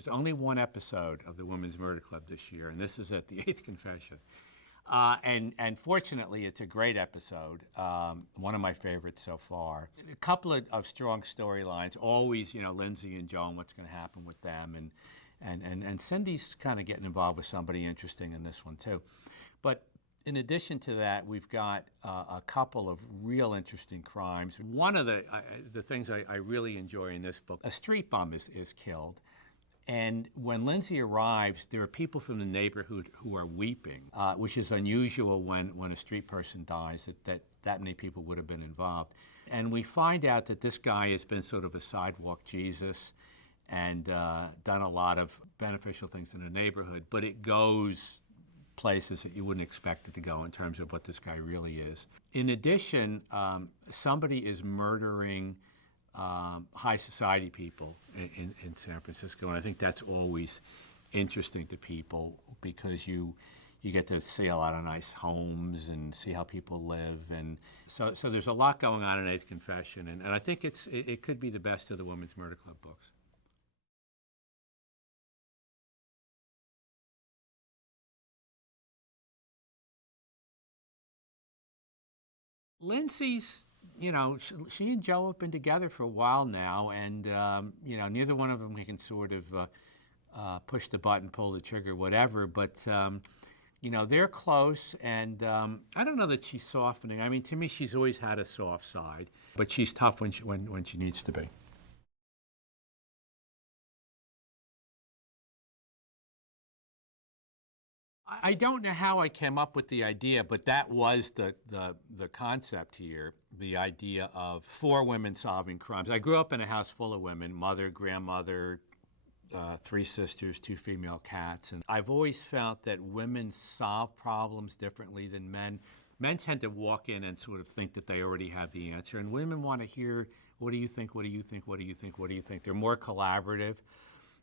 There's only one episode of the Women's Murder Club this year, and this is at the eighth confession. And fortunately, it's a great episode, one of my favorites so far. A couple of strong storylines, always, Lindsay and Joan, what's going to happen with them, and Cindy's kind of getting involved with somebody interesting in this one too. But in addition to that, we've got a couple of real interesting crimes. One of the things I really enjoy in this book, a street bum is killed. And when Lindsay arrives, there are people from the neighborhood who are weeping, which is unusual when a street person dies, that many people would have been involved. And we find out that this guy has been sort of a sidewalk Jesus and done a lot of beneficial things in the neighborhood, but it goes places that you wouldn't expect it to go in terms of what this guy really is. In addition, somebody is murdering high society people in San Francisco, and I think that's always interesting to people because you get to see a lot of nice homes and see how people live, and so there's a lot going on in Eighth Confession, and I think it could be the best of the Women's Murder Club books. Lindsay's, she and Joe have been together for a while now, and neither one of them can sort of push the button, pull the trigger, whatever. But they're close, and I don't know that she's softening. I mean, to me, she's always had a soft side, but she's tough when she needs to be. I don't know how I came up with the idea, but that was the concept here, the idea of four women solving crimes. I grew up in a house full of women, mother, grandmother, three sisters, two female cats, and I've always felt that women solve problems differently than men. Men tend to walk in and sort of think that they already have the answer, and women want to hear, what do you think, what do you think, what do you think, what do you think? They're more collaborative.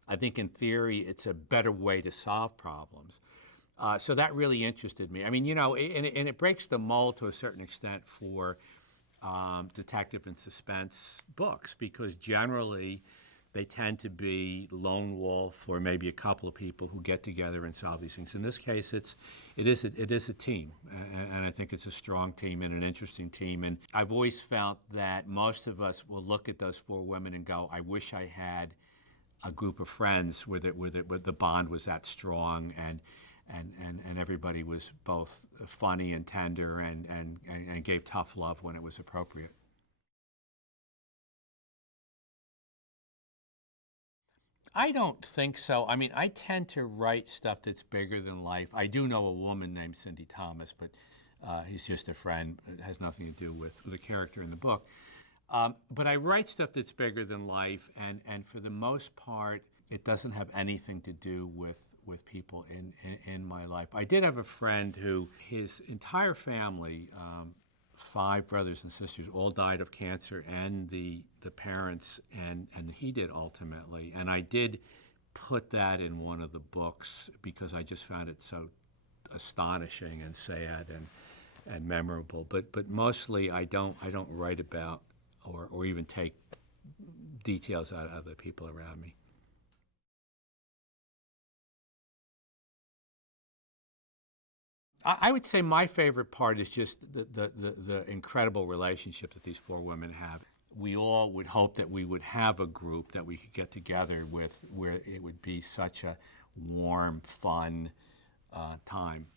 I think in theory, it's a better way to solve problems. So that really interested me. I mean, and it breaks the mold to a certain extent for detective and suspense books because generally they tend to be lone wolf or maybe a couple of people who get together and solve these things. In this case, it is a team, and I think it's a strong team and an interesting team. And I've always felt that most of us will look at those four women and go, "I wish I had a group of friends where the bond was that strong and everybody was both funny and tender and gave tough love when it was appropriate." I don't think so. I mean, I tend to write stuff that's bigger than life. I do know a woman named Cindy Thomas, but he's just a friend. It has nothing to do with the character in the book. But I write stuff that's bigger than life, and for the most part, it doesn't have anything to do with people in my life. I did have a friend who, his entire family, 5 brothers and sisters, all died of cancer, and the parents, and he did ultimately. And I did put that in one of the books because I just found it so astonishing and sad and memorable. But mostly I don't write about or even take details out of the people around me. I would say my favorite part is just the incredible relationship that these 4 women have. We all would hope that we would have a group that we could get together with where it would be such a warm, fun time.